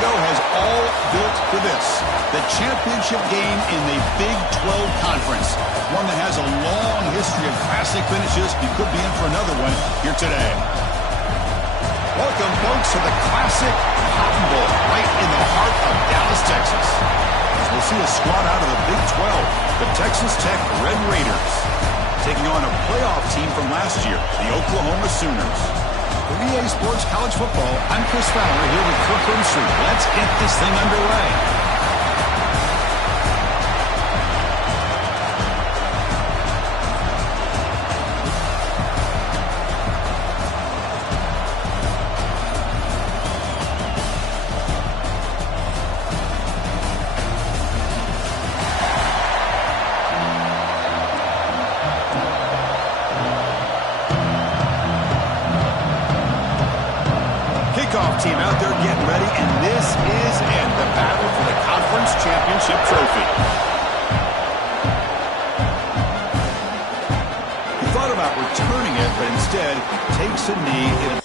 Chicago has all built for this. The championship game in the Big 12 Conference. One that has a long history of classic finishes. You could be in for another one here today. Welcome, folks, to the classic Cotton Bowl right in the heart of Dallas, Texas. As we'll see a squad out of the Big 12, the Texas Tech Red Raiders, taking on a playoff team from last year, the Oklahoma Sooners. For EA Sports College Football, I'm Chris Fowler here with Kirk Herbstreit. Let's get this thing underway. Team out there getting ready, and this is it, the battle for the conference championship trophy. He thought about returning it, but instead takes a knee in.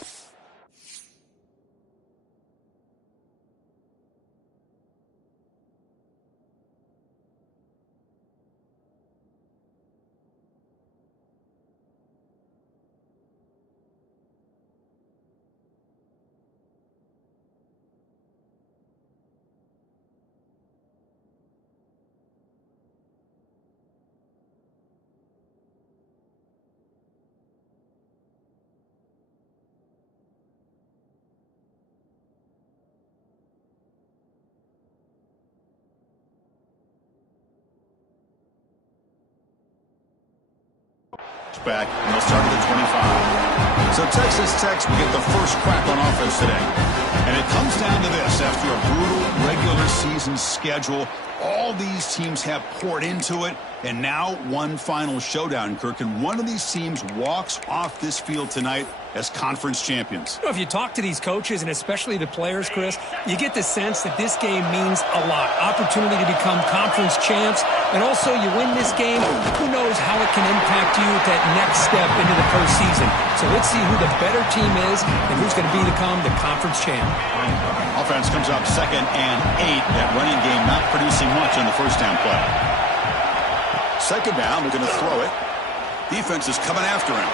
Back, and they'll start at the 25. So Texas Tech will get the first crack on offense today. And it comes down to this. After a brutal regular season schedule, all these teams have poured into it, and now one final showdown, Kirk. And one of these teams walks off this field tonight as conference champions. You know, if you talk to these coaches, and especially the players, Chris, you get the sense that this game means a lot. Opportunity to become conference champs, and also you win this game, who knows how it can impact you at that next step into the postseason. So let's see who the better team is and who's going to become the conference champ. Offense comes up 2nd and 8. That running game not producing much on the first down play. 2nd down, we're going to throw it. Defense is coming after him.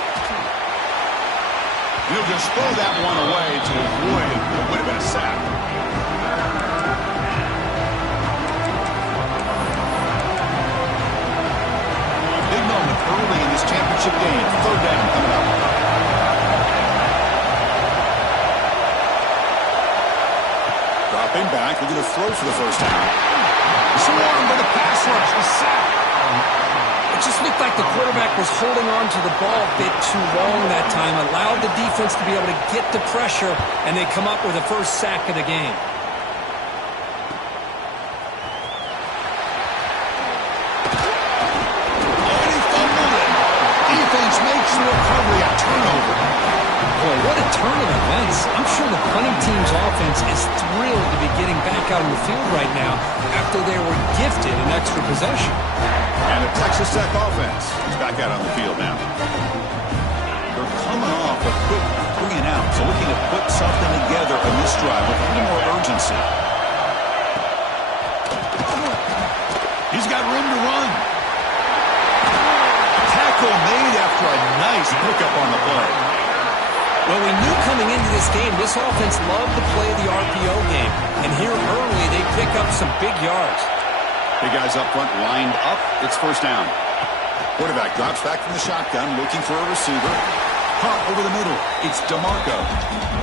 He'll just throw that one away to avoid what would have been a sack. Big moment early in this championship game. 3rd down coming up. Dropping back. We're going to throw for the first down. Swarmed by the pass rush. The sack. It just looked like the quarterback was holding on to the ball a bit too long that time, allowed the defense to be able to get the pressure, and they come up with the first sack of the game. And he fumbled it. Defense makes the recovery, a turnover. Boy, what a turn of events. I'm sure the punting team's offense is thrilled to be getting back out on the field right now after they were gifted an extra possession. And the Texas Tech offense is back out on the field now. They're coming off a quick 3 and out, so looking to put something together in this drive with a little more urgency. He's got room to run. Tackle made after a nice pickup on the play. Well, we knew coming into this game, this offense loved to play the RPO game. And here early, they pick up some big yards. Big guys up front lined up. It's first down. Quarterback drops back from the shotgun, looking for a receiver. Caught over the middle. It's DeMarco.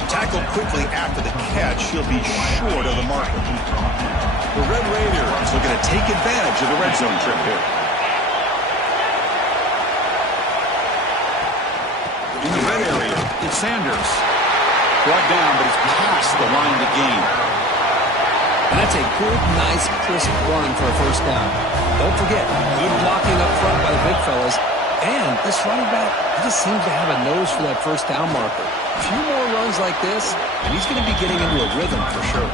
Tackled quickly after the catch. He'll be short of the marker. The Red Raiders looking to take advantage of the red zone trip here. In the red area, it's Sanders. Brought down, but it's past the line to gain. And that's a good, nice, crisp run for a first down. Don't forget, good blocking up front by the big fellas. And this running back, he just seems to have a nose for that first down marker. A few more runs like this, and he's going to be getting into a rhythm for sure.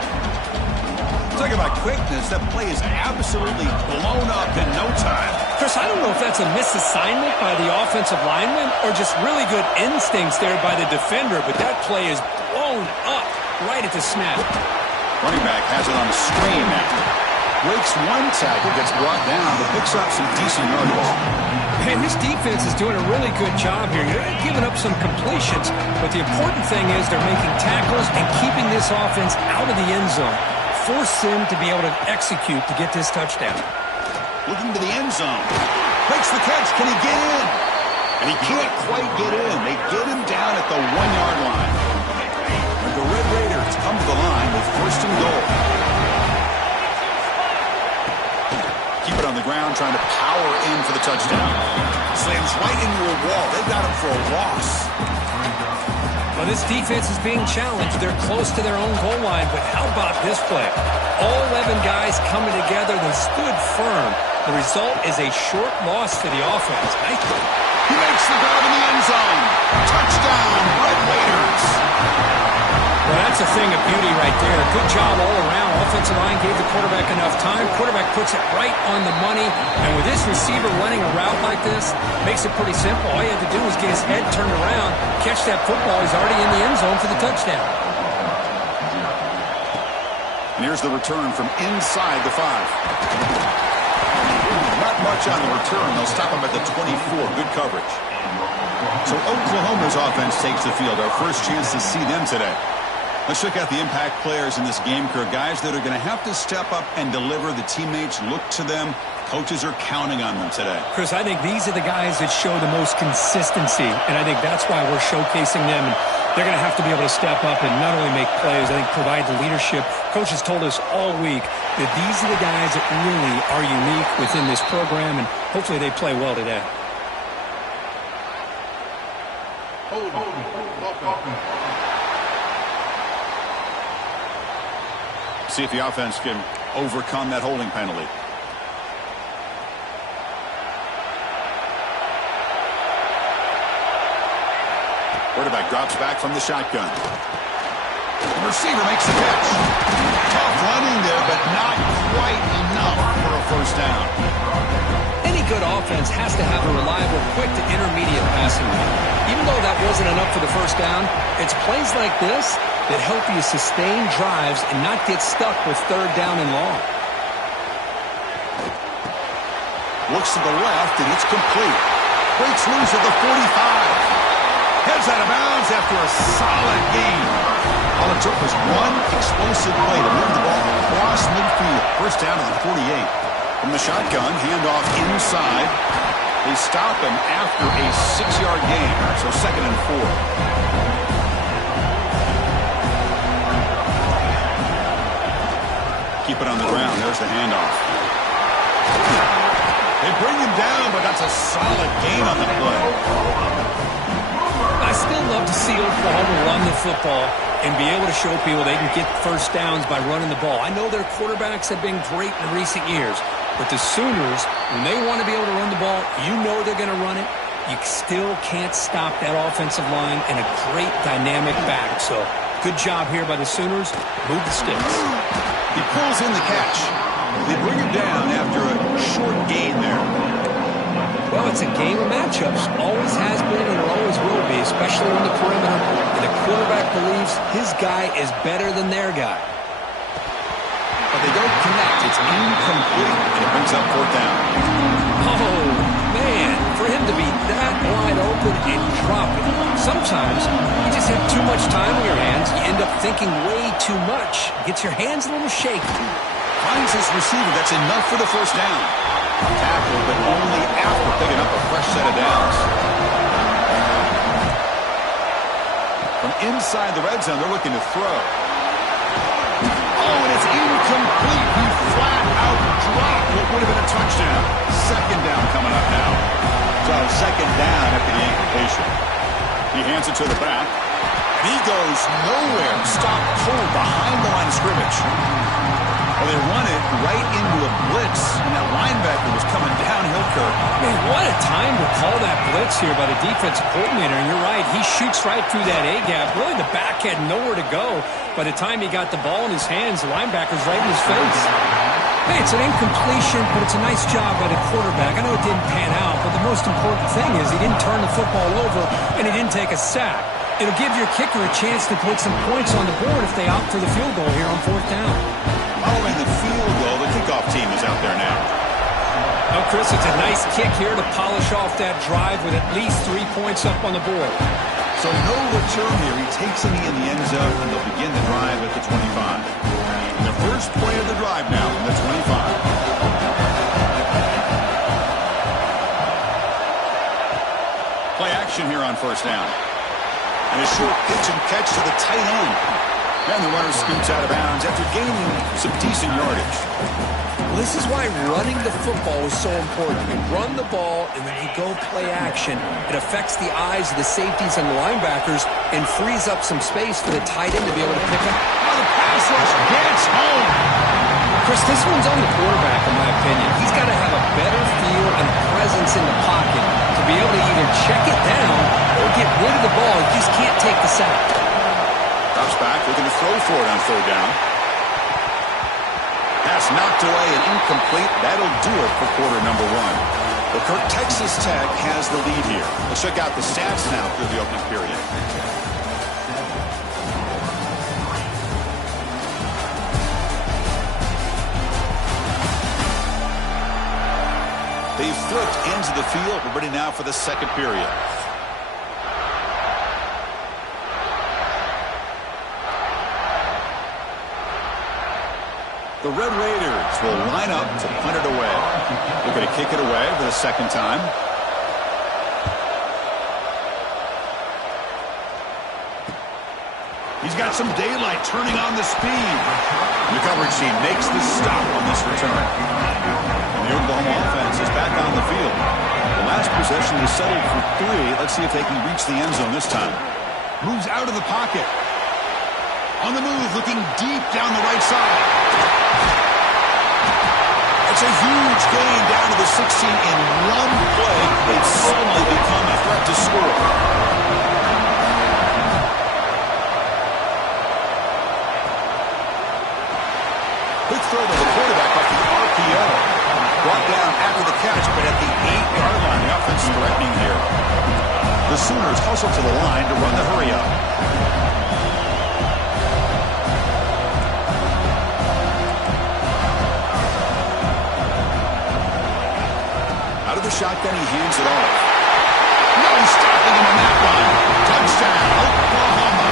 Talk about quickness. That play is absolutely blown up in no time. Chris, I don't know if that's a misassignment by the offensive lineman or just really good instincts there by the defender, but that play is blown up right at the snap. Running back has it on a screen now. Breaks one tackle, gets brought down, but picks up some decent yardage. Man, this defense is doing a really good job here. They're giving up some completions, but the important thing is they're making tackles and keeping this offense out of the end zone. Force them to be able to execute to get this touchdown. Looking to the end zone. Makes the catch. Can he get in? And he can't quite get in. They get him down at the 1-yard line. And the Red Raiders come to the line with first and goal. Keep it on the ground, trying to power in for the touchdown. Slams right into a wall. They've got him for a loss. Well, this defense is being challenged. They're close to their own goal line, but how about this play? All 11 guys coming together. They stood firm. The result is a short loss for the offense. Nice play. He makes the grab in the end zone. Touchdown, Red Raiders. Well, that's a thing of beauty right there. Good job all around. Offensive line gave the quarterback enough time. Quarterback puts it right on the money. And with this receiver running a route like this, makes it pretty simple. All you have to do is get his head turned around, catch that football. He's already in the end zone for the touchdown. And here's the return from inside the 5. Not much on the return. They'll stop him at the 24. Good coverage. So Oklahoma's offense takes the field. Our first chance to see them today. Let's check out the impact players in this game crew. Guys that are going to have to step up and deliver. The teammates look to them. Coaches are counting on them today. Chris, I think these are the guys that show the most consistency, and I think that's why we're showcasing them. And they're going to have to be able to step up and not only make plays, I think provide the leadership. Coaches told us all week that these are the guys that really are unique within this program, and hopefully they play well today. See if the offense can overcome that holding penalty. Quarterback drops back from the shotgun. The receiver makes the catch. Tough running there, but not quite enough for a first down. Any good offense has to have a reliable, quick to intermediate passing game. Even though that wasn't enough for the first down, it's plays like this that help you sustain drives and not get stuck with third down and long. Looks to the left, and it's complete. Breaks loose at the 45. Heads out of bounds after a solid gain. All it took was one explosive play to move the ball across midfield. First down to the 48. From the shotgun, handoff inside. They stop him after a 6-yard gain, so 2nd and 4. Keep it on the ground. There's the handoff. They bring him down, but that's a solid gain on the play. I still love to see Oklahoma run the football and be able to show people they can get first downs by running the ball. I know their quarterbacks have been great in recent years, but the Sooners, when they want to be able to run the ball, you know they're going to run it. You still can't stop that offensive line and a great dynamic back. So good job here by the Sooners. Move the sticks. He pulls in the catch. They bring him down after a short gain there. Well, it's a game of matchups. Always has been and it always will be, especially on the perimeter. And the quarterback believes his guy is better than their guy. But they don't connect. It's incomplete, and it brings up 4th down. Oh, man, for him to be that wide open and drop it. Sometimes you just have too much time on your hands. You end up thinking way too much. Gets your hands a little shaky. Finds his receiver. That's enough for the first down. Tackle, but only after picking up a fresh set of downs. From inside the red zone, they're looking to throw. Oh, and it's incomplete. He flat out dropped what would have been a touchdown. 2nd down coming up now. So 2nd down after the incompletion. He hands it to the back. And he goes nowhere. Stopped cold behind the line of scrimmage. Well, they run it right into a blitz, and that linebacker was coming downhill, Kirk. Man, what a time to call that blitz here by the defensive coordinator. And you're right, he shoots right through that A-gap. Really, the back had nowhere to go. By the time he got the ball in his hands, the linebacker's right in his face. Hey, it's an incompletion, but it's a nice job by the quarterback. I know it didn't pan out, but the most important thing is he didn't turn the football over, and he didn't take a sack. It'll give your kicker a chance to put some points on the board if they opt for the field goal here on 4th down. Following the field goal, the kickoff team is out there now. Well, Chris, it's a nice kick here to polish off that drive with at least 3 points up on the board. So no return here. He takes a knee in the end zone, and they'll begin the drive at the 25. And the first play of the drive now from the 25. Play action here on 1st down. And a short pitch and catch to the tight end. And the runner scoots out of bounds after gaining some decent yardage. Well, this is why running the football is so important. You run the ball, and when you go play action, it affects the eyes of the safeties and the linebackers and frees up some space for the tight end to be able to pick up. Now the pass rush gets home. Chris, this one's on the quarterback, in my opinion. He's got to have a better feel and presence in the pocket to be able to either check it down or get rid of the ball. He just can't take the sack. Drops back, looking to throw for it on 3rd down. Pass knocked away and incomplete. That'll do it for quarter number 1. Well, Kirk, Texas Tech has the lead here. Let's check out the stats now through the opening period. They've flipped into the field. We're ready now for the second period. The Red Raiders will line up to punt it away. They're going to kick it away for the second time. He's got some daylight turning on the speed. The coverage team makes the stop on this return. And the Oklahoma offense is back on the field. The last possession is settled for 3. Let's see if they can reach the end zone this time. Moves out of the pocket. On the move, looking deep down the right side. It's a huge gain down to the 16 in one play. They've suddenly become a threat to score. Quick throw to the quarterback off the RPO. Brought down after the catch, but at the 8-yard line, the offense threatening here. The Sooners hustle to the line to run the hurry-up. Out of the shotgun, he hands it off. No stopping him on that one. Touchdown, Oklahoma.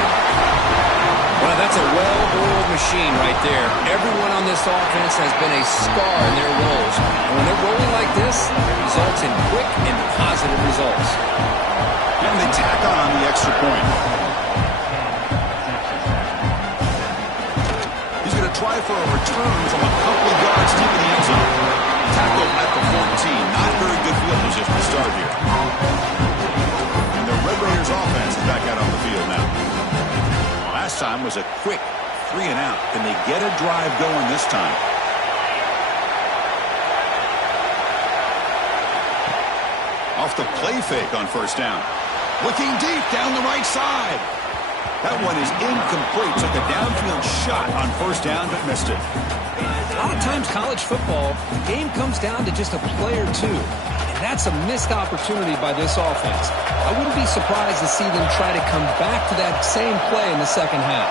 Well, that's a well-oiled machine right there. Everyone on this offense has been a star in their roles. And when they're rolling like this, it results in quick and positive results. And they tack on the extra point. He's going to try for a return from a couple of yards deep in the end zone. Tackled at the 14. Not very good field position to start here. And the Red Raiders offense is back out on the field now. Last time was a quick 3-and-out. Can they get a drive going this time? Off the play fake on 1st down. Looking deep down the right side. That one is incomplete. Took a downfield shot on 1st down, but missed it. A lot of times college football, the game comes down to just a play or two. And that's a missed opportunity by this offense. I wouldn't be surprised to see them try to come back to that same play in the second half.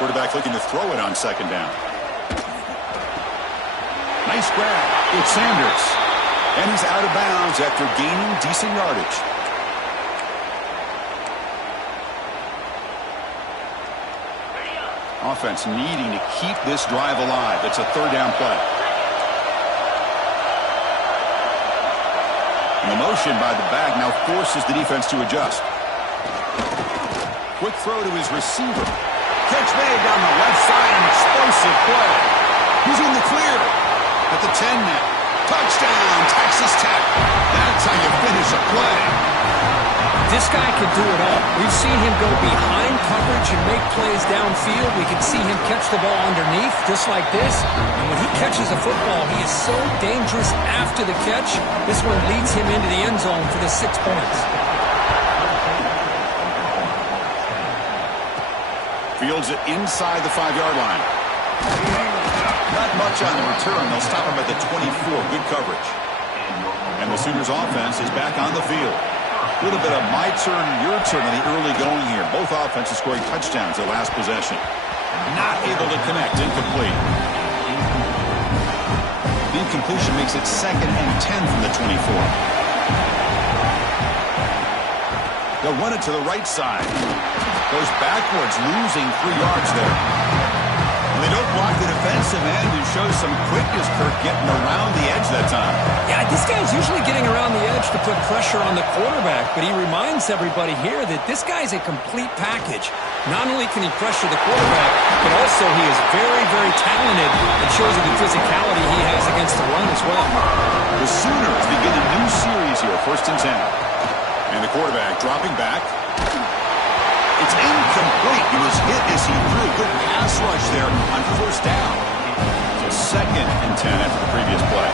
Quarterback looking to throw it on 2nd down. Nice grab. It's Sanders. And he's out of bounds after gaining decent yardage. Offense needing to keep this drive alive. It's a 3rd down play. And the motion by the back now forces the defense to adjust. Quick throw to his receiver. Catch made down the left side. An explosive play. He's in the clear. At the 10 now. Touchdown, Texas Tech. That's how you finish a play. This guy can do it all. We've seen him go behind coverage and make plays downfield. We can see him catch the ball underneath, just like this. And when he catches a football, he is so dangerous after the catch. This one leads him into the end zone for the 6 points. Fields it inside the 5-yard line. Not much on the return. They'll stop him at the 24. Good coverage. And the Sooners offense is back on the field. A little bit of my turn, your turn in the early going here. Both offenses scoring touchdowns their last possession. Not able to connect. Incomplete. The incompletion makes it 2nd and 10 from the 24. They'll run it to the right side. Goes backwards, losing 3 yards there. They don't block the defensive end and show some quickness, Kirk, getting around the edge that time. Yeah, this guy's usually getting around the edge to put pressure on the quarterback, but he reminds everybody here that this guy's a complete package. Not only can he pressure the quarterback, but also he is very, very talented and shows you the physicality he has against the run as well. The Sooners begin a new series here, 1st and 10. And the quarterback dropping back. It's incomplete. He was hit as he threw. Good pass rush there on 1st down. So 2nd and 10 after the previous play.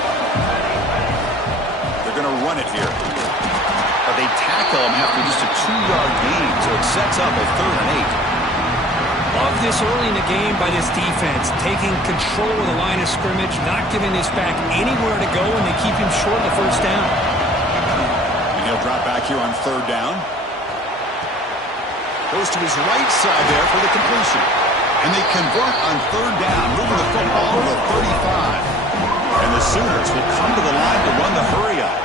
They're going to run it here. But they tackle him after just a 2-yard gain, so it sets up a 3rd and 8. Love this early in the game by this defense, taking control of the line of scrimmage, not giving this back anywhere to go, and they keep him short of the 1st down. And he'll drop back here on 3rd down. Goes to his right side there for the completion. And they convert on 3rd down, moving the football to the 35. And the Sooners will come to the line to run the hurry up.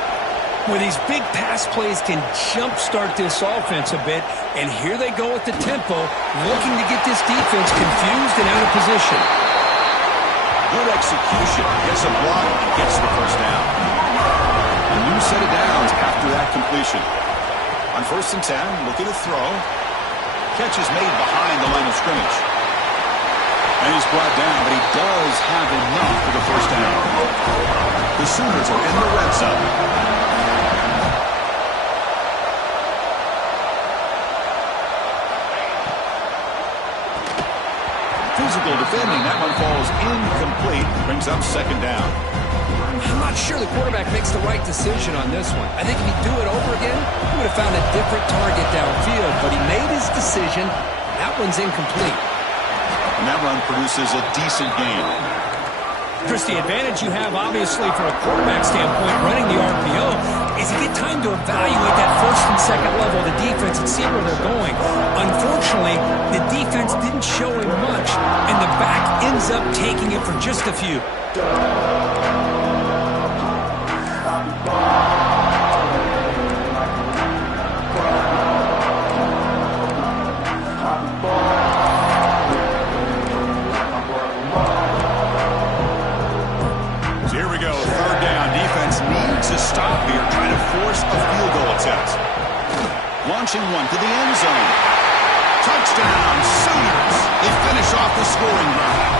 Well, these big pass plays can jumpstart this offense a bit, and here they go at the tempo, looking to get this defense confused and out of position. Good execution. Gets a block and gets the 1st down. A new set of downs after that completion. On 1st and 10, looking to throw. Catch is made behind the line of scrimmage. And he's brought down, but he does have enough for the 1st down. The Sooners are in the red zone. Physical defending. That one falls incomplete. Brings up 2nd down. I'm not sure the quarterback makes the right decision on this one. I think if he'd do it over again, he would have found a different target downfield, but he made his decision. That one's incomplete. And that run produces a decent gain. Chris, the advantage you have, obviously, from a quarterback standpoint, running the RPO, is you get time to evaluate that 1st and 2nd level of the defense and see where they're going. Unfortunately, the defense didn't show him much, and the back ends up taking it for just a few. Stop here, trying to force a field goal attempt. Launching one to the end zone. Touchdown, Sooners. They finish off the scoring drive.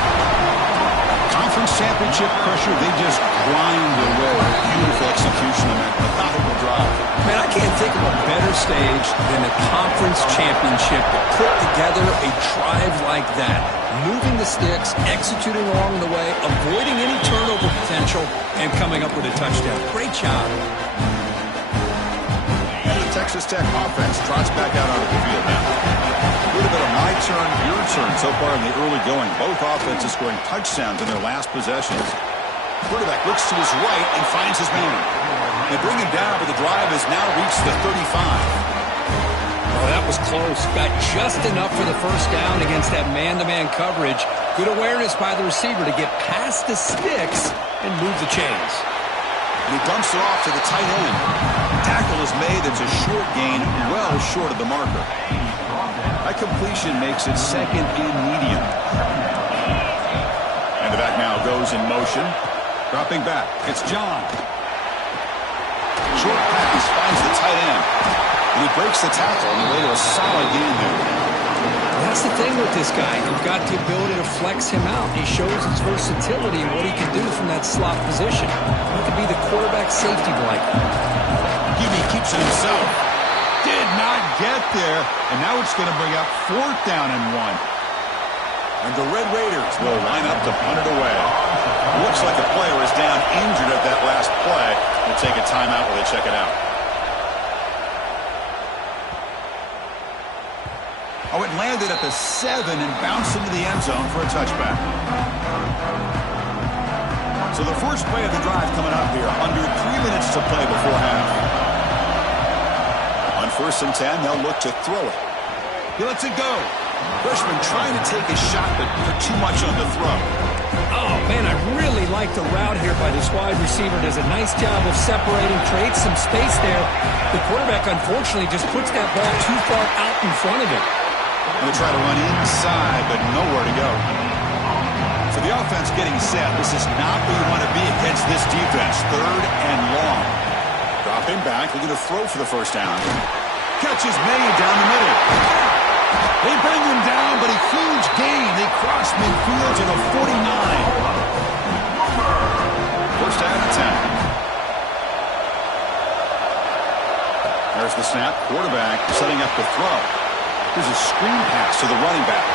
Conference championship pressure, they just grind away. Beautiful execution on that methodical drive. Man, I can't think of a better stage than a conference championship to put together a drive like that. Moving the sticks, executing along the way, avoiding any turnover potential, and coming up with a touchdown. Great job. And the Texas Tech offense trots back out onto the field now. A little bit of my turn, your turn so far in the early going. Both offenses scoring touchdowns in their last possessions. Quarterback looks to his right and finds his man. They bring him down, but the drive has now reached the 35. Oh, that was close. Got just enough for the 1st down against that man-to-man coverage. Good awareness by the receiver to get past the sticks and move the chains. And he dumps it off to the tight end. Tackle is made. That's a short gain, well short of the marker. That completion makes it 2nd and medium. And the back now goes in motion. Dropping back. It's John. Short pass finds the tight end. And he breaks the tackle on the way to a solid gain there. That's the thing with this guy. You've got the ability to flex him out. He shows his versatility and what he can do from that slot position. He could be the quarterback safety blanket. Gibby keeps it himself. Did not get there. And now it's going to bring up 4th down and 1. And the Red Raiders will line up to punt it away. Looks like a player is down injured at that last play. We'll take a timeout while they check it out. Oh, it landed at the 7 and bounced into the end zone for a touchback. So the first play of the drive coming up here. Under 3 minutes to play before half. On 1st and 10, they'll look to throw it. He lets it go. Freshman trying to take a shot, but too much on the throw. Oh, man, I really like the route here by this wide receiver. Does a nice job of separating, creates some space there. The quarterback, unfortunately, just puts that ball too far out in front of him. They'll try to run inside, but nowhere to go. So the offense getting set. This is not where you want to be against this defense. 3rd and long. Dropping back, looking to throw for the 1st down. Catch is made down the middle. They bring him down, but a huge gain. They cross midfield to the 49. 1st down and 10. There's the snap. Quarterback setting up the throw. Here's a screen pass to the running back.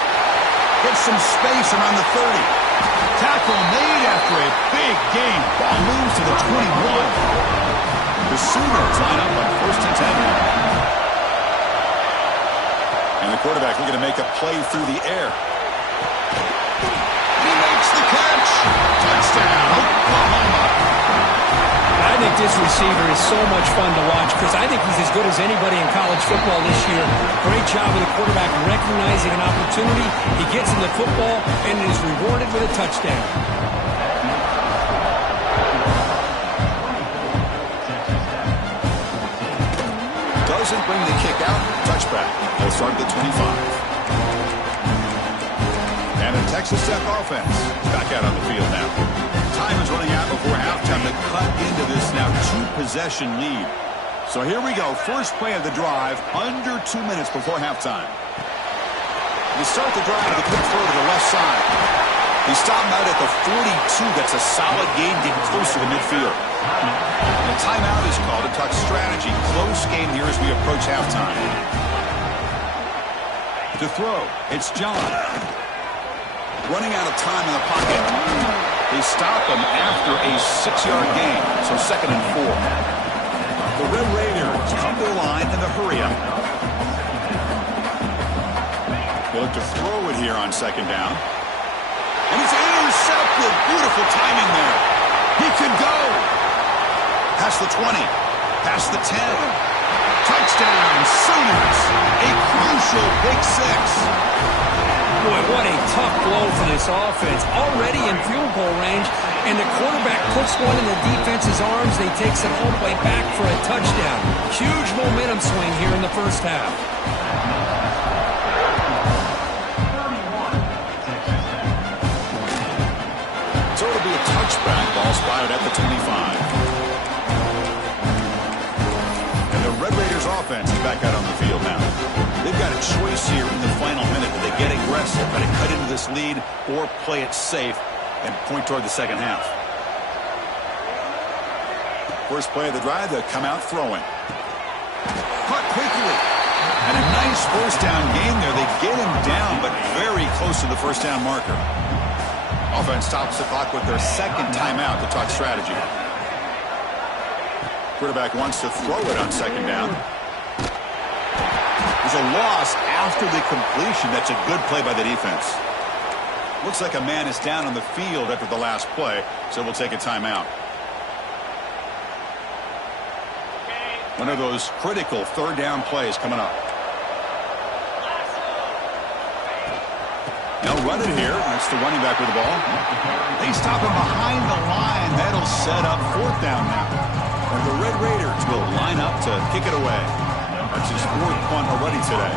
Gets some space around the 30. Tackle made after a big gain. Ball moves to the 21. The Sooners line up on 1st and 10 now. And the quarterback looking to make a play through the air. He makes the catch. Touchdown, Oklahoma. I think this receiver is so much fun to watch because I think he's as good as anybody in college football this year. Great job of the quarterback recognizing an opportunity. He gets him the football and is rewarded with a touchdown. Doesn't bring the kick out. Touchback. They'll start at the 25. And a Texas Tech offense back out on the field now. Time is running out before halftime to cut into this now 2-possession lead. So here we go. First play of the drive, under 2 minutes before halftime. They start the drive with a quick throw to the left side. They stop him out at the 42. That's a solid gain, getting close to the midfield. The timeout is called to talk strategy. Close game here as we approach halftime. To throw, it's John. Running out of time in the pocket. They stop him after a 6-yard gain, so 2nd and 4. The Red Raiders come to the line in the hurry up. They look to throw it here on 2nd down. And it's intercepted. Beautiful timing there. He could go. Past the 20. Past the 10. Touchdown, Sooners. A crucial pick 6. Boy, what a tough blow for this offense. Already in field goal range, and the quarterback puts one in the defense's arms. They takes it all the way back for a touchdown. Huge momentum swing here in the 1st half. So it'll be a touchback. Ball spotted at the 25. And the Red Raiders offense is back out on the field now. They've got a choice here in the final minute. Do they get aggressive, try to cut into this lead, or play it safe and point toward the 2nd half? First play of the drive, they'll come out throwing. Caught quickly. And a nice 1st down gain there. They get him down, but very close to the 1st down marker. Offense stops the clock with their 2nd timeout to talk strategy. Quarterback wants to throw it on 2nd down. There's a loss after the completion. That's a good play by the defense. Looks like a man is down on the field after the last play, so we'll take a timeout. One of those critical 3rd down plays coming up. They'll run it here. That's the running back with the ball. They stop him behind the line. That'll set up 4th down now. And the Red Raiders will line up to kick it away. That's his 4th punt already today.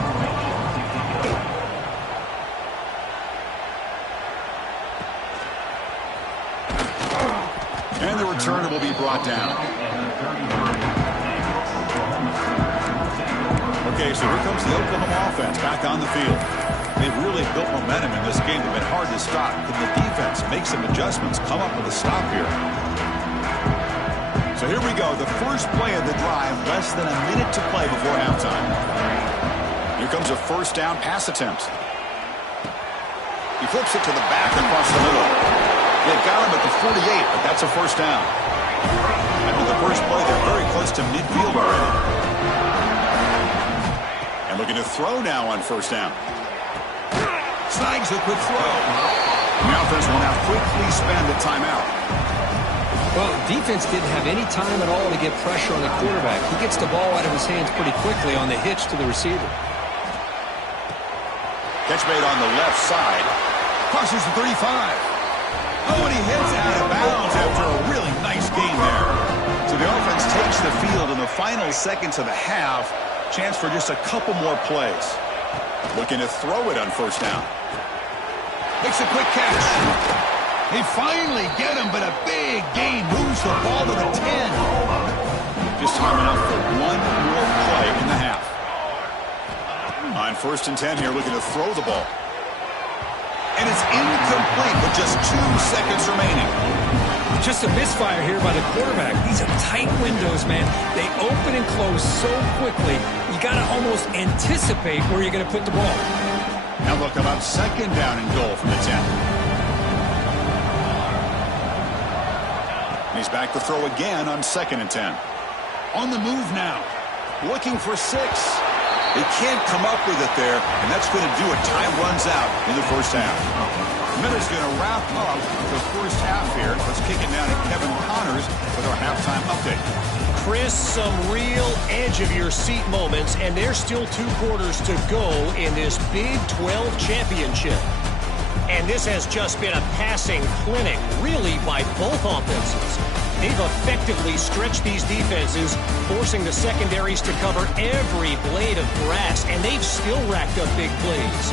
And the return will be brought down. Okay, so here comes the Oklahoma offense back on the field. They've really built momentum in this game. They've been hard to stop. Can the defense make some adjustments, come up with a stop here? So here we go, the first play of the drive, less than a minute to play before halftime. Here comes a 1st down pass attempt. He flips it to the back across the middle. They got him at the 48, but that's a 1st down. After the first play, they're very close to midfield already. And looking to throw now on 1st down. Snags a quick throw. The offense will now quickly spend the timeout. Well, defense didn't have any time at all to get pressure on the quarterback. He gets the ball out of his hands pretty quickly on the hitch to the receiver. Catch made on the left side. Crosses the 35. Oh, and he heads out of bounds after a really nice gain there. So the offense takes the field in the final seconds of the half. Chance for just a couple more plays. Looking to throw it on first down. Makes a quick catch. They finally get him, but a big gain moves the ball to the 10. Just time enough for one more play in the half. On 1st and 10 here, looking to throw the ball. And it's incomplete with just 2 seconds remaining. Just a misfire here by the quarterback. These are tight windows, man. They open and close so quickly, you got to almost anticipate where you're going to put the ball. Now they'll come up 2nd down and goal from the 10. He's back to throw again on 2nd and 10. On the move now. Looking for 6. They can't come up with it there, and that's going to do it. Time runs out in the first half. Miller's going to wrap up the first half here. Let's kick it down to Kevin Connors with our halftime update. Chris, some real edge-of-your-seat moments, and there's still 2 quarters to go in this Big 12 championship. And this has just been a passing clinic, really, by both offenses. They've effectively stretched these defenses, forcing the secondaries to cover every blade of grass, and they've still racked up big plays.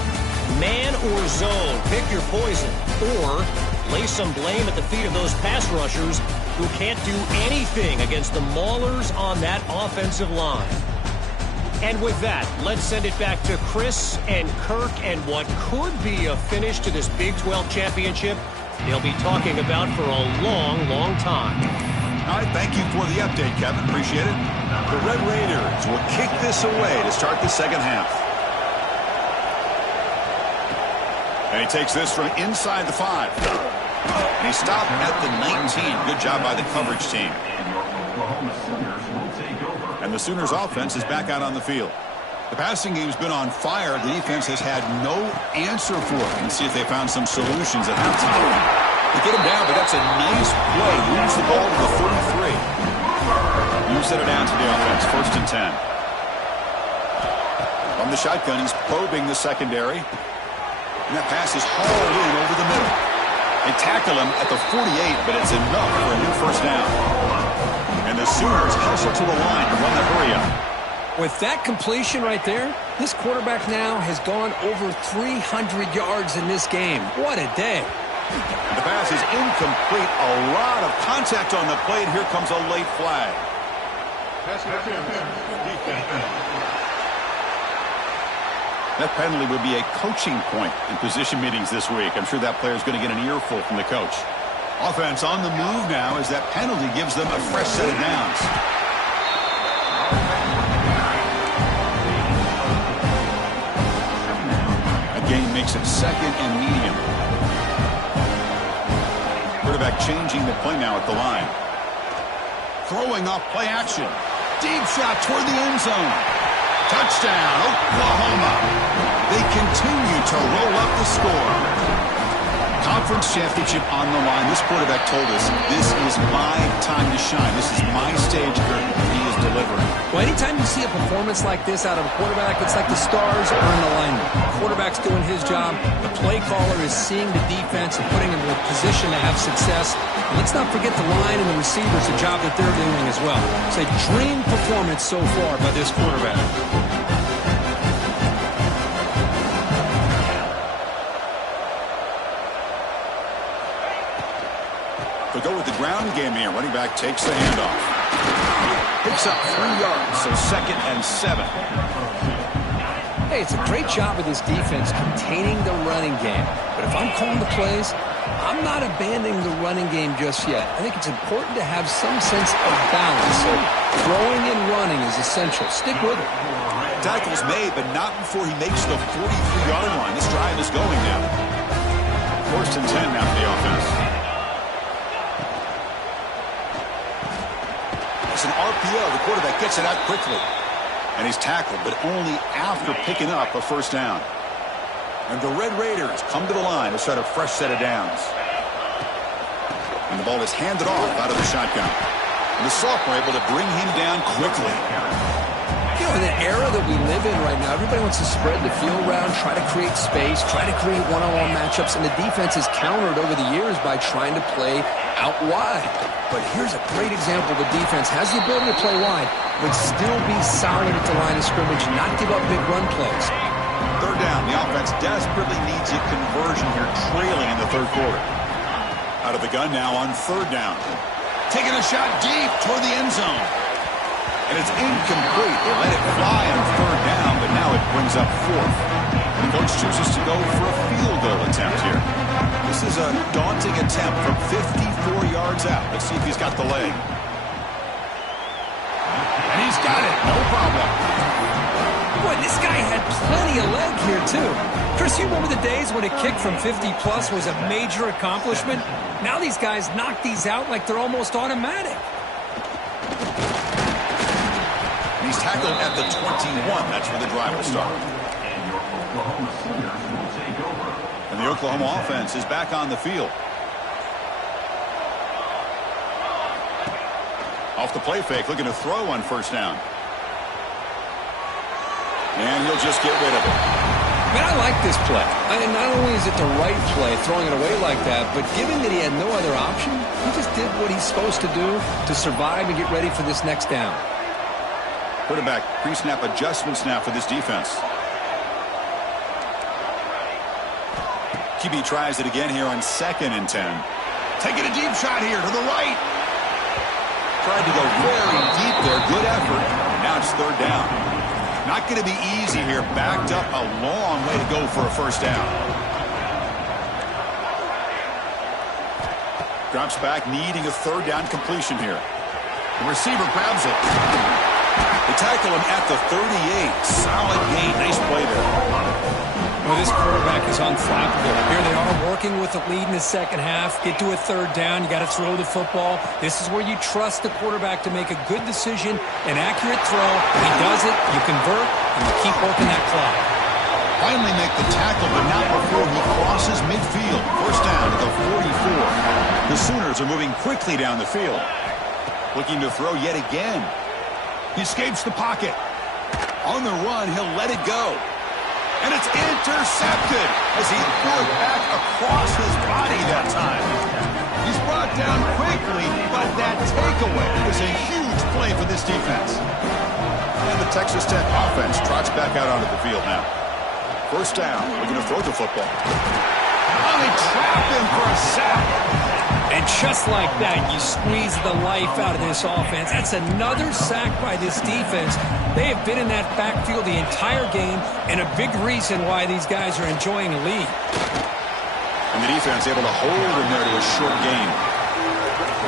Man or zone, pick your poison, or lay some blame at the feet of those pass rushers who can't do anything against the maulers on that offensive line. And with that, let's send it back to Chris and Kirk and what could be a finish to this Big 12 championship they'll be talking about for a long, long time. All right, thank you for the update, Kevin. Appreciate it. The Red Raiders will kick this away to start the second half. And he takes this from inside the 5. And he stopped at the 19. Good job by the coverage team. And the Sooners offense is back out on the field. The passing game's been on fire. The defense has had no answer for it. And see if they found some solutions at halftime. To get him down, but that's a nice play. Moves the ball to the 33. You set it down to the offense. 1st and 10. From the shotgun, he's probing the secondary. And that pass is hauled in over the middle. They tackle him at the 48, but it's enough for a new first down. And the Sooners hustle to the line to run the hurry-up. With that completion right there, this quarterback now has gone over 300 yards in this game. What a day. The pass is incomplete. A lot of contact on the play, and here comes a late flag. That penalty would be a coaching point in position meetings this week. I'm sure that player is going to get an earful from the coach. Offense on the move now as that penalty gives them a fresh set of downs. A gain makes it 2nd and medium. Quarterback changing the play now at the line. Throwing off play action. Deep shot toward the end zone. Touchdown, Oklahoma. They continue to roll up the score. Conference championship on the line. This quarterback told us, this is my time to shine. This is my stage curtain. He is delivering. Well, anytime you see a performance like this out of a quarterback, it's like the stars are in alignment. The quarterback's doing his job. The play caller is seeing the defense and putting him in a position to have success. And let's not forget the line and the receivers, the job that they're doing as well. It's a dream performance so far by this quarterback. They'll go with the ground game here. Running back takes the handoff. Picks up 3 yards, so 2nd and 7. Hey, it's a great job of this defense containing the running game. But if I'm calling the plays, I'm not abandoning the running game just yet. I think it's important to have some sense of balance. So throwing and running is essential. Stick with it. Tackle's made, but not before he makes the 43-yard line. This drive is going now. 1st and 10 now for the offense. It's an RPO. The quarterback gets it out quickly. And he's tackled, but only after picking up a first down. And the Red Raiders come to the line to start a fresh set of downs. And the ball is handed off out of the shotgun. And the sophomore able to bring him down quickly. You know, in the era that we live in right now, everybody wants to spread the field around, try to create space, try to create one-on-one matchups, and the defense is countered over the years by trying to play out wide. But here's a great example. The defense has the ability to play wide, but still be solid at the line of scrimmage, not give up big run plays. Third down. The offense desperately needs a conversion here, trailing in the third quarter. Out of the gun now on third down. Taking a shot deep toward the end zone. And it's incomplete. They let it fly on third down, but now it brings up fourth. The coach chooses to go for a field goal attempt here. This is a daunting attempt from 54 yards out. Let's see if he's got the leg. And he's got it. No problem. Boy, this guy had plenty of leg here, too. Chris, you remember the days when a kick from 50-plus was a major accomplishment? Now these guys knock these out like they're almost automatic. He's tackled at the 21. That's where the drive will start. And the Oklahoma offense is back on the field. Off the play fake, looking to throw on first down. And he'll just get rid of it. Man, I like this play. I mean, not only is it the right play, throwing it away like that, but given that he had no other option, he just did what he's supposed to do to survive and get ready for this next down. Quarterback pre-snap adjustments now for this defense. QB tries it again here on 2nd and 10. Taking a deep shot here to the right. Tried to go very deep there. Good effort. Now it's third down. Not going to be easy here. Backed up a long way to go for a first down. Drops back, needing a third down completion here. The receiver grabs it. They tackle him at the 38. Solid gain. Nice play there. Well, this quarterback is unflappable. Here they are working with the lead in the second half. Get to a third down. You got to throw the football. This is where you trust the quarterback to make a good decision, an accurate throw. He does it. You convert, and you keep working that clock. Finally make the tackle, but not before he crosses midfield. First down at the 44. The Sooners are moving quickly down the field. Looking to throw yet again. He escapes the pocket. On the run, he'll let it go. And it's intercepted as he threw it back across his body that time. He's brought down quickly, but that takeaway is a huge play for this defense. And the Texas Tech offense trots back out onto the field now. First down, we're going to throw the football. Oh, they trap him for a sack. And just like that, you squeeze the life out of this offense. That's another sack by this defense. They have been in that backfield the entire game, and a big reason why these guys are enjoying a lead. And the defense able to hold him there to a short gain.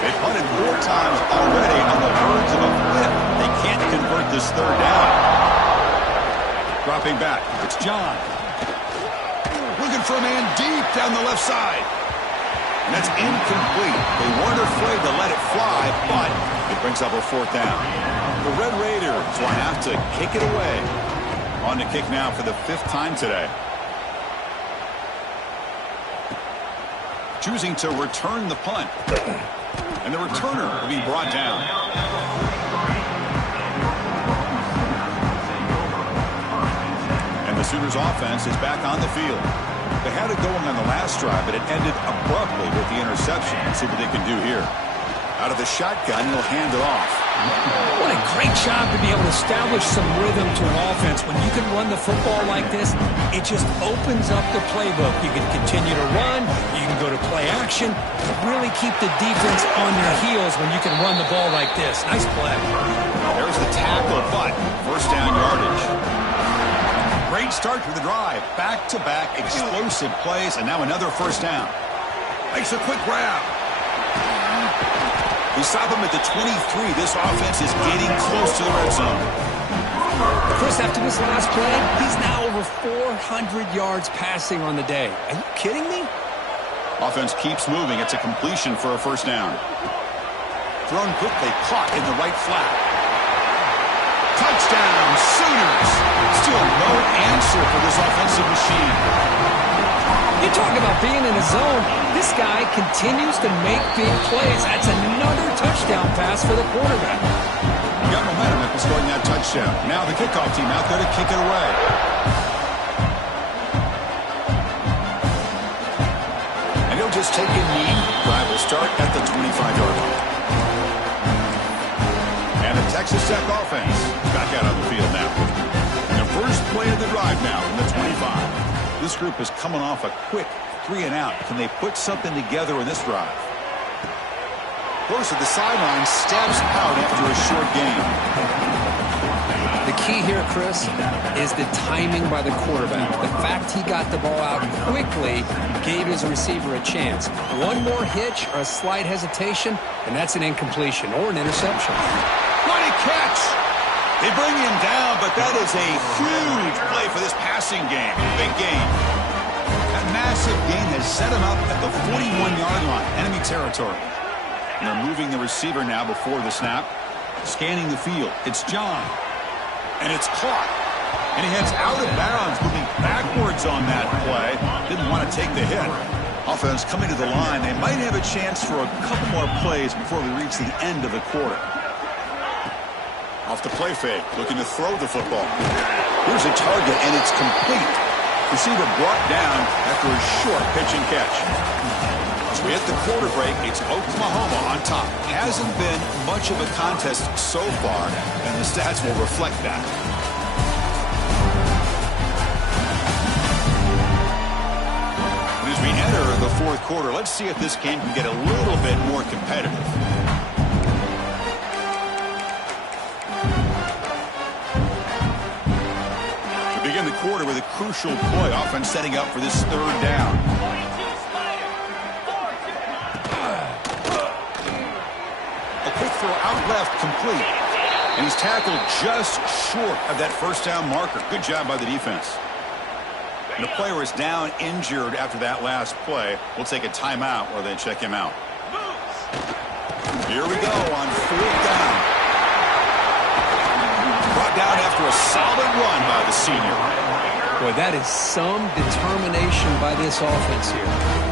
They've punted 4 times already on the verge of a flip. They can't convert this third down. Dropping back, it's John. Looking for a man deep down the left side. And that's incomplete. They weren't afraid to let it fly, but it brings up a fourth down. The Red Raiders will have to kick it away. On to kick now for the 5th time today. Choosing to return the punt. And the returner will be brought down. And the Sooners offense is back on the field. They had it going on the last drive, but it ended abruptly with the interception. Let's see what they can do here. Out of the shotgun, he'll hand it off. What a great job to be able to establish some rhythm to an offense. When you can run the football like this, it just opens up the playbook. You can continue to run, you can go to play action, really keep the defense on their heels when you can run the ball like this. Nice play. There's the tackle, but first down yardage. Great start to the drive. Back-to-back explosive plays, and now another first down. Makes a quick grab. We stop him at the 23. This offense is getting close to the red zone. Chris, after this last play, he's now over 400 yards passing on the day. Are you kidding me? Offense keeps moving. It's a completion for a first down. Thrown quickly, caught in the right flat. Touchdown, Sooners. Still no answer for this offensive machine. You talk about being in a zone. This guy continues to make big plays. That's another touchdown pass for the quarterback. Got momentum after scoring that touchdown. Now the kickoff team out there to kick it away. And he'll just take a knee. Drive will start at the 25-yard line. And the Texas Tech offense back out on the field now. And the first play of the drive now from the 25. This group is coming off a quick 3-and-out. Can they put something together in this drive? Close at the sideline, steps out after a short gain. The key here, Chris, is the timing by the quarterback. The fact he got the ball out quickly gave his receiver a chance. One more hitch or a slight hesitation, and that's an incompletion or an interception. What a catch! They bring him down, but that is a huge play for this passing game. Big gain. That massive gain has set him up at the 41-yard line, enemy territory. And they're moving the receiver now before the snap. Scanning the field. It's John. And it's caught. And he heads out of bounds, moving backwards on that play. Didn't want to take the hit. Offense coming to the line. They might have a chance for a couple more plays before we reach the end of the quarter. Off the play fake, looking to throw the football. Here's a target, and it's complete. Receiver brought down after a short pitch and catch. As we hit the quarter break, it's Oklahoma on top. Hasn't been much of a contest so far, and the stats will reflect that. And as we enter the fourth quarter, let's see if this game can get a little bit more competitive. We begin the quarter with a crucial play, offense setting up for this third down. Throw out left, complete. And he's tackled just short of that first down marker. Good job by the defense. And the player is down injured after that last play. We'll take a timeout while they check him out. Here we go on fourth down. Brought down after a solid run by the senior. Boy, that is some determination by this offense here.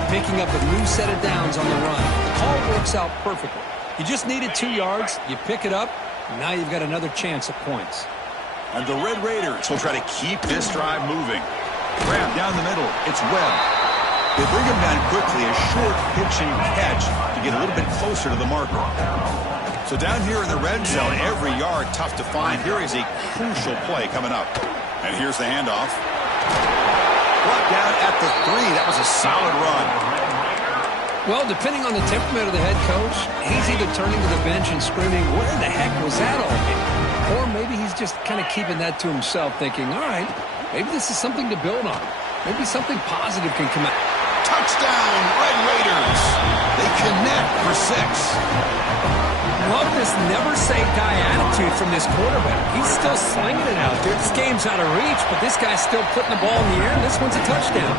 Picking up a new set of downs on the run. The call works out perfectly. You just needed 2 yards, you pick it up, and now you've got another chance at points. And the Red Raiders will try to keep this drive moving. Grab down the middle, it's Webb. They bring him down quickly, a short pitch and catch to get a little bit closer to the marker. So down here in the red zone, every yard tough to find. Here is a crucial play coming up. And here's the handoff. Brought down at the 3, that was a solid run. Well, depending on the temperament of the head coach, he's either turning to the bench and screaming, where the heck was that all game? Or maybe he's just kind of keeping that to himself, thinking, all right, maybe this is something to build on. Maybe something positive can come out. Touchdown, Red Raiders. They connect for 6. Love this never-say-die attitude from this quarterback. He's still slinging it out there. This game's out of reach, but this guy's still putting the ball in the air, and this one's a touchdown.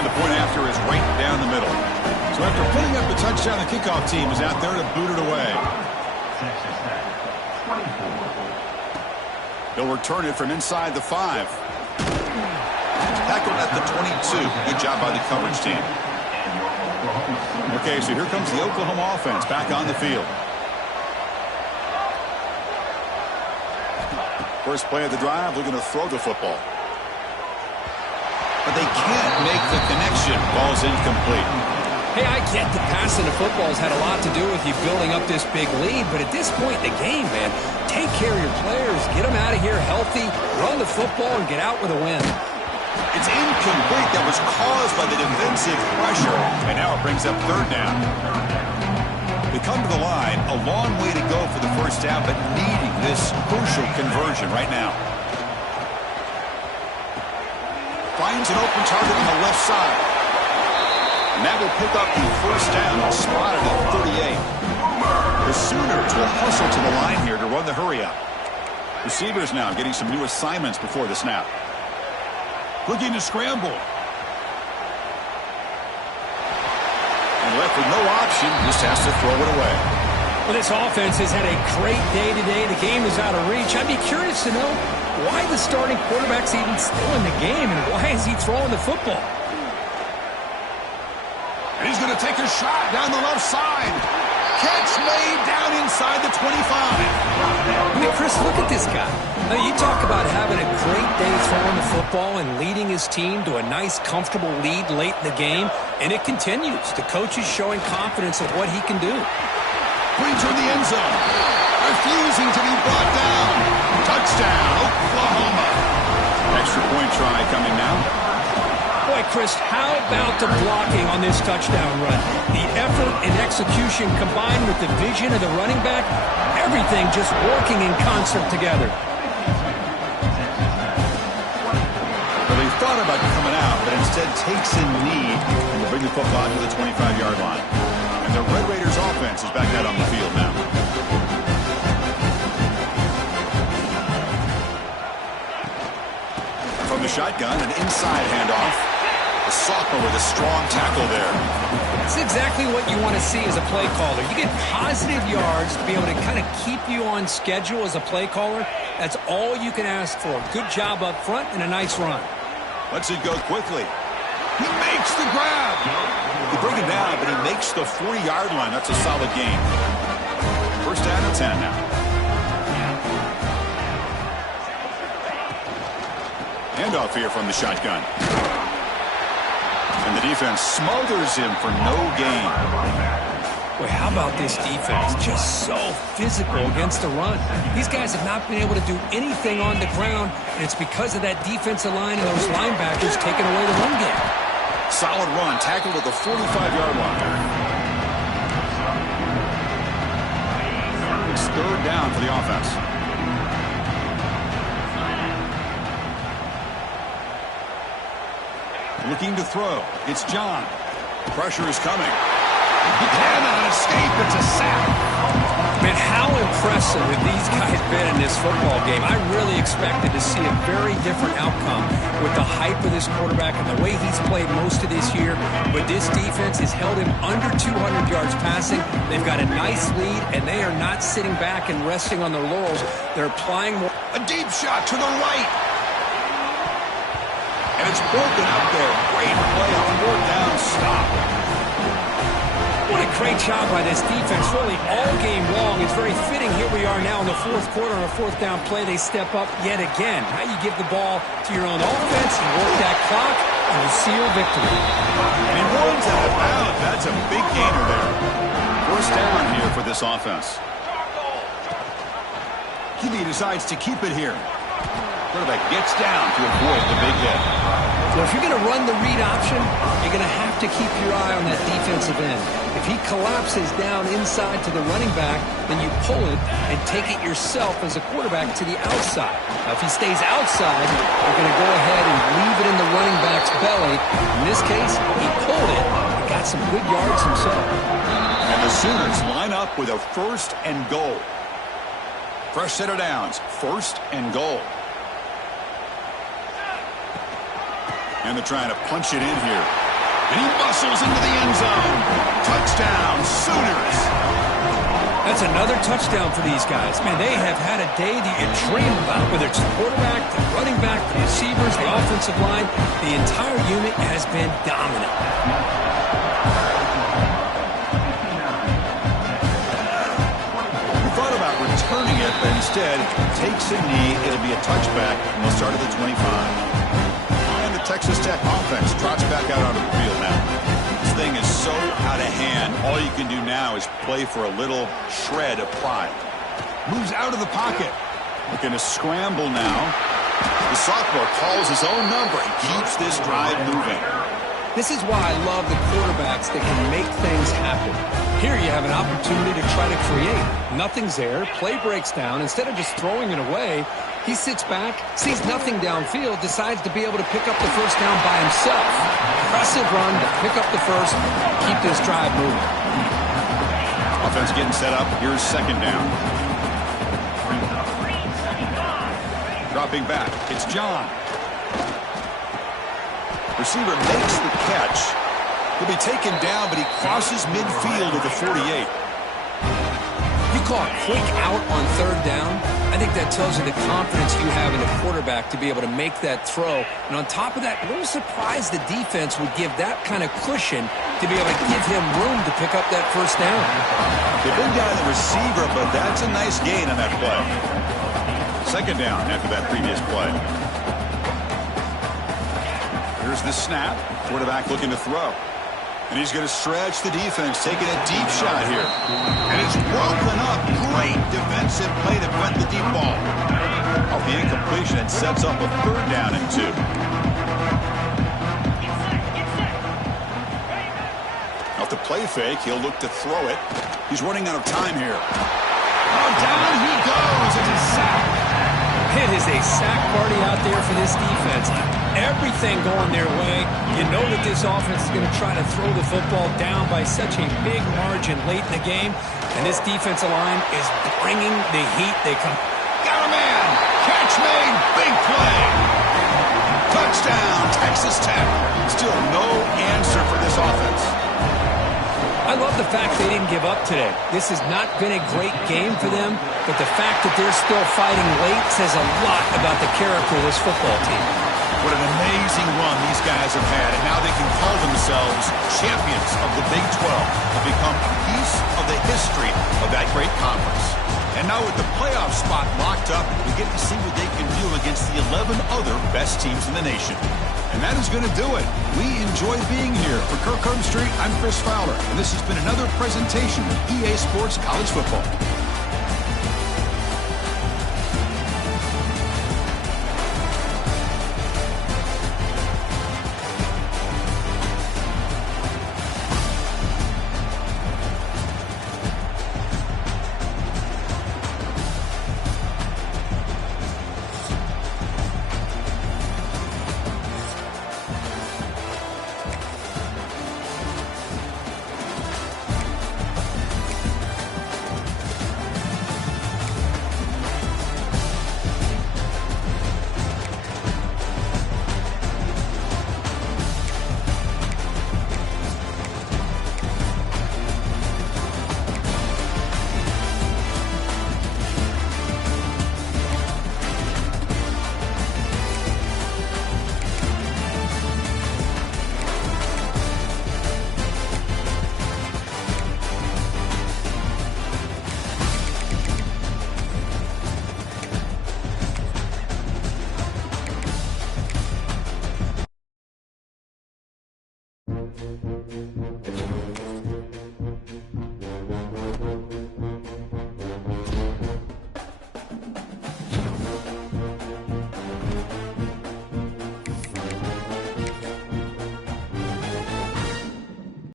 And the point after is right down the middle. So after putting up the touchdown, the kickoff team is out there to boot it away. They'll return it from inside the 5. Tackled at the 22. Good job by the coverage team. Okay, so here comes the Oklahoma offense back on the field. First play of the drive, looking to throw the football. But they can't make the connection. Ball's incomplete. Hey, I get the passing of football has had a lot to do with you building up this big lead, but at this point in the game, man, take care of your players, get them out of here healthy, run the football, and get out with a win. It's incomplete. That was caused by the defensive pressure, and now it brings up third down. They come to the line, a long way to go for the first down, but needing this crucial conversion right now. Finds an open target on the left side. And that will pick up the first down, spotted at 38. The Sooners will hustle to the line here to run the hurry-up. Receivers now getting some new assignments before the snap. Looking to scramble. And left with no option, just has to throw it away. Well, this offense has had a great day today. The game is out of reach. I'd be curious to know why the starting quarterback's even still in the game and why is he throwing the football? And he's going to take a shot down the left side. Catch made down inside the 25. I mean, Chris, look at this guy. Now, you talk about having a great day throwing the football and leading his team to a nice, comfortable lead late in the game, and it continues. The coach is showing confidence of what he can do. Brings her in the end zone. Refusing to be brought down. Touchdown, Oklahoma. Extra point try coming now. Boy, Chris, how about the blocking on this touchdown run? The effort and execution combined with the vision of the running back, everything just working in concert together. Well, they thought about coming out, but instead takes a knee and will bring the football to the 25-yard line. And the Red Raiders offense is back out on the field now. From the shotgun, an inside handoff. The sophomore with a strong tackle there. That's exactly what you want to see as a play caller. You get positive yards to be able to kind of keep you on schedule as a play caller. That's all you can ask for. Good job up front and a nice run. Lets it go quickly. He makes the grab. He bring it down, but he makes the 40-yard line. That's a solid gain. First down and 10 now. Handoff here from the shotgun. And the defense smothers him for no gain. Boy, how about this defense? Just so physical against the run. These guys have not been able to do anything on the ground, and it's because of that defensive line and those linebackers taking away the run game. Solid run, tackled at the 45-yard line. It's third down for the offense. Looking to throw. It's John. Pressure is coming. He cannot escape. It's a sack. Man, how impressive have these guys been in this football game? I really expected to see a very different outcome with the hype of this quarterback and the way he's played most of this year. But this defense has held him under 200 yards passing. They've got a nice lead, and they are not sitting back and resting on their laurels. They're applying more. A deep shot to the right. And it's broken up there. Great play on fourth down stop. What a great job by this defense, really all game long. It's very fitting. Here we are now in the fourth quarter on a fourth down play. They step up yet again. Now you give the ball to your own offense, you work that clock, and you seal victory. And he runs out of bounds. That's a big gainer there. First down here for this offense. QB decides to keep it here. Quarterback gets down to avoid the big hit. Well, if you're going to run the read option, you're going to have to keep your eye on that defensive end. If he collapses down inside to the running back, then you pull it and take it yourself as a quarterback to the outside. Now, if he stays outside, you're going to go ahead and leave it in the running back's belly. In this case, he pulled it and got some good yards himself. And the Sooners line up with a first and goal. Fresh set of downs, first and goal. And they're trying to punch it in here. And he muscles into the end zone. Touchdown, Sooners. That's another touchdown for these guys. Man, they have had a day that you dream about. Whether it's the quarterback, the running back, the receivers, the offensive line, the entire unit has been dominant. We thought about returning it, but instead takes a knee. It'll be a touchback, and they'll start at the 25. Texas Tech offense trots back out onto the field now. This thing is so out of hand. All you can do now is play for a little shred of pride. Moves out of the pocket. Looking to scramble now. The sophomore calls his own number and keeps this drive moving. This is why I love the quarterbacks that can make things happen. Here you have an opportunity to try to create. Nothing's there. Play breaks down. Instead of just throwing it away, he sits back, sees nothing downfield, decides to be able to pick up the first down by himself. Impressive run to pick up the first, keep this drive moving. Offense getting set up. Here's second down. Dropping back. It's John. Receiver makes the catch. He'll be taken down, but he crosses midfield at the 48. You call a quick out on third down. I think that tells you the confidence you have in a quarterback to be able to make that throw. And on top of that, a little surprised the defense would give that kind of cushion to to be able to give him room to pick up that first down. They've been down the receiver, but that's a nice gain on that play. Second down after that previous play. Here's the snap. Quarterback looking to throw. And he's going to stretch the defense, taking a deep shot here. And it's broken up. Great defensive play to prevent the deep ball. Off the incompletion, it sets up a third down and 2. Off the play fake, he'll look to throw it. He's running out of time here. Oh, down he goes. It's a sack. It is a sack party out there for this defense. Everything going their way. You know that this offense is going to try to throw the football down by such a big margin late in the game. And this defensive line is bringing the heat. They come. Got a man. Catch made. Big play. Touchdown, Texas Tech. Still no answer for this offense. I love the fact they didn't give up today. This has not been a great game for them, but the fact that they're still fighting late says a lot about the character of this football team. What an amazing run these guys have had, and now they can call themselves champions of the Big 12 to become a piece of the history of that great conference. And now with the playoff spot locked up, we get to see what they can do against the 11 other best teams in the nation. And that is going to do it. We enjoy being here. For Kirk Herbstreit, I'm Chris Fowler, and this has been another presentation of EA Sports College Football.